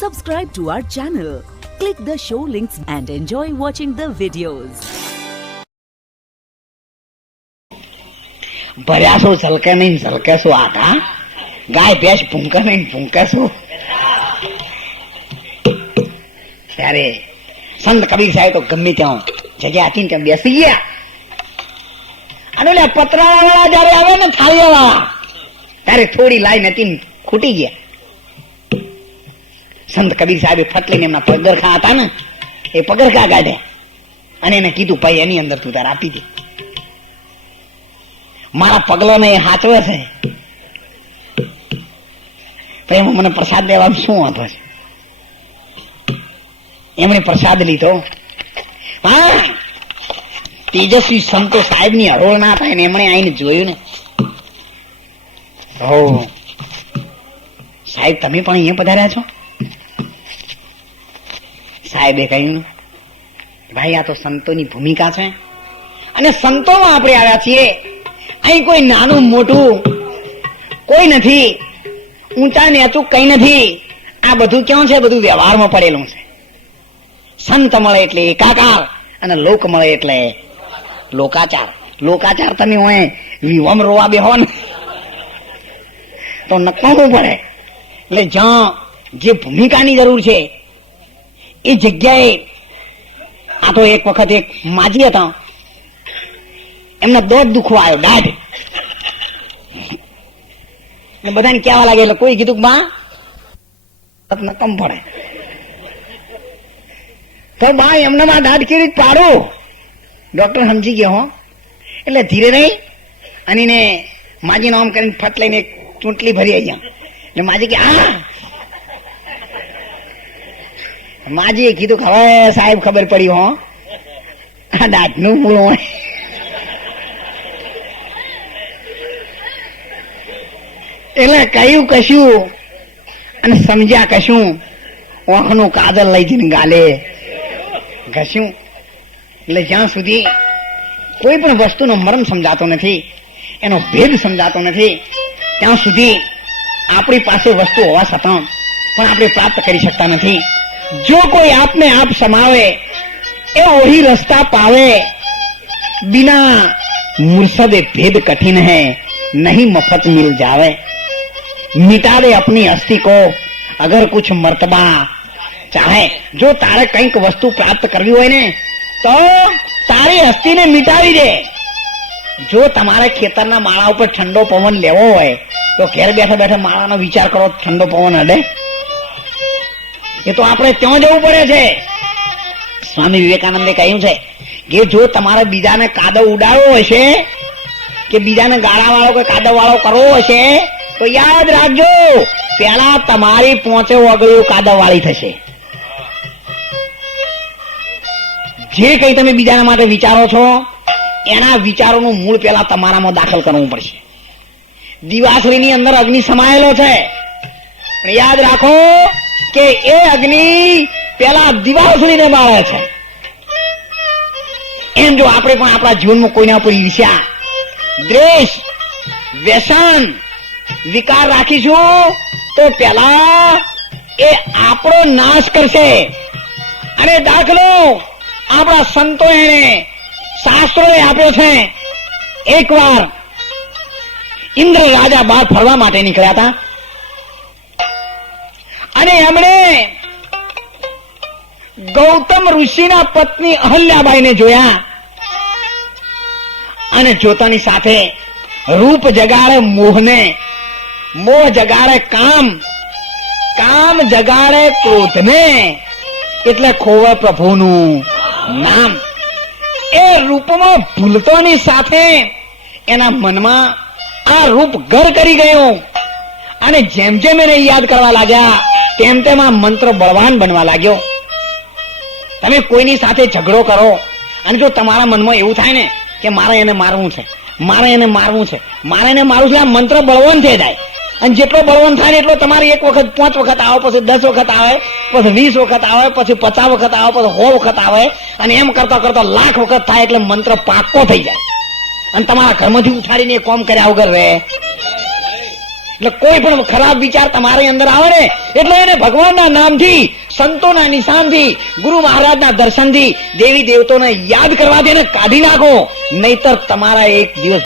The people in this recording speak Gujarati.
Subscribe to our channel, click the show links and enjoy watching the videos. ભર્યાસો ઝલકે નહીં ઝલકેશું આટા, ગાય ભેંસ ભૂંકે નહીં ભૂંકેશું. ત્યારે સંત કબીર સાહેબ તો ગમે ત્યાં જગ્યા હતી ને ત્યાં બેસી ગયા. અને પતરાળા વાળા જયારે આવે ને થાળીયા વાળા, ત્યારે થોડી લાઈન હતી ને ખૂટી ગયા. સંત કબીર સાહેબે ફટલીને એમના પગરખા હતા ને એ પગરખા કાઢ્યા અને એને કીધું ભાઈ એની અંદર તું તાર આપી દે, મારા પગલોને એ હાચવે છે, તો એમાં મને પ્રસાદ દેવામાં શું વાંધો છે. એમણે પ્રસાદ લીધો. હા, તેજસ્વી સંતો સાહેબ ની હરોળ ના થાય ને એમણે આવીને જોયું ને, હો સાહેબ તમે પણ અહીંયા પધાર્યા છો? સાહેબે કહ્યું ભાઈ આ તો સંતોની ભૂમિકા છે અને સંતોમાં આપણે આવ્યા છીએ. અહીં કોઈ નાનું મોટું કોઈ નથી, ઊંચા નીચું કઈ નથી. આ બધું ક્યાં છે? બધું વ્યવહારમાં પડેલું છે. સંત મળે એટલે એકાકાર અને લોક મળે એટલે લોકાચાર. લોકાચાર તમે હોય વિવમ રોવા બેહો ને તો નકામવું પડે. એટલે જ્યાં જે ભૂમિકાની જરૂર છે એ જગ્યાએ આ તો એક વખત એક માજી હતા, એમને દોઢ દુખવો આવ્યો, દાઢ. બધાને કહેવા લાગે એટલે કોઈ કીધું બા નકમ પડે તો બા એમને માં દાઢ કેવી રીતે પાડો. ડોક્ટર સમજી ગયો હો, એટલે ધીરે રહી અને એને માજી નામ કરીને ફટ લઈને એક ચૂંટલી ભરી આવી ગયા. એટલે માજી કે હા, માજીએ કીધું કે હવે સાહેબ ખબર પડી હો આ દાઢ નું મૂળ હોય. એટલે કયું કશું અને સમજ્યા કશું, ઓખનું કાજલ લઈ જઈને ગાલે ઘસ્યું. એટલે જ્યાં સુધી કોઈ પણ વસ્તુનો મર્મ સમજાતો નથી, એનો ભેદ સમજાતો નથી, ત્યાં સુધી આપણી પાસે વસ્તુ હોવા છતાં પણ આપણે પ્રાપ્ત કરી શકતા નથી. જો કોઈ આપને આપ સમાવે એ ઓહી રસ્તા પાવે, बिना मुर्शद भेद कठिन है नहीं मफत मिल जावे. मिटा दे अपनी अस्थि को अगर कुछ मर्तबा चाहे. जो तारे કંઈક વસ્તુ પ્રાપ્ત કરવી હોય ને તો તારી અસ્થિને મિટાવી દે. જો તમારે ખેતરના માળા ઉપર ઠંડો પવન લેવો હોય તો ઘેર બેઠા બેઠા માળાનો વિચાર કરો, ઠંડો પવન અડે? એ તો આપણે ત્યાં જવું પડે છે. સ્વામી વિવેકાનંદે કહ્યું છે કે જો તમારે બીજાને કાદવ ઉડાડવો હશે કે બીજાને ગાળા વાળો કે કાદવ વાળો કરવો હશે તો યાદ રાખજો પેલા તમારી પહોંચે વગડ્યું કાદવ વાળી થશે. જે કઈ તમે બીજાના માટે વિચારો છો એના વિચારોનું મૂળ પેલા તમારામાં દાખલ કરવું પડશે. દિવાસળીની અંદર અગ્નિ સમાયેલો છે, પણ યાદ રાખો કે એ અગ્નિ પેલા દિવાસળીને બાળે છે. એમ જો આપણે પણ આપણા જીવનમાં કોઈના ઉપર ઈર્ષ્યા, દ્વેષ, વ્યસન, વિકાર રાખીશું તો પેલા એ આપણો નાશ કરશે. અને દાખલો આપણા સંતો એને શાસ્ત્રોએ આપ્યો છે. એકવાર ઇન્દ્ર રાજા બહાર ફરવા માટે નીકળ્યા હતા અને એમણે ગૌતમ ઋષિના પત્ની અહલ્યાબાઈને જોયા અને જોતાની સાથે રૂપ જગાડે મોહને, મોહ જગાડે કામ, કામ જગાડે ક્રોધને, એટલે ખોવે પ્રભુનું નામ. એ રૂપમાં ભૂલતોની સાથે એના મનમાં આ રૂપ ઘર કરી ગયું અને જેમ જેમ એને યાદ કરવા લાગ્યા તેમ તેમ આ મંત્ર બળવાન બનવા લાગ્યો. તમે કોઈની સાથે ઝઘડો કરો અને જો તમારા મનમાં એવું થાય ને કે મારે એને મારવું છે, મારે એને મારવું છે, મારે એને મારવું છે, આ મંત્ર બળવાન થઈ જાય. અને જેટલો બળવાન થાય એટલો તમારે એક વખત 5 વખત આવે, પછી 10 વખત આવે, પછી 20 વખત આવે, પછી 50 વખત આવે, પછી 100 વખત આવે અને એમ કરતા કરતા લાખ વખત થાય એટલે મંત્ર પાક્કો થઈ જાય અને તમારા ઘરમાંથી ઉઠાડીને એ કોમ કર્યા વગર રહે. એટલે કોઈ પણ ખરાબ વિચાર તમારી અંદર આવે ને એટલે એને ભગવાનના નામથી, સંતોના નિશાનથી, ગુરુ મહારાજના દર્શનથી, દેવી દેવતોને યાદ કરવા દે ને કાઢી નાખો, નહીતર તમારા એક દિવસ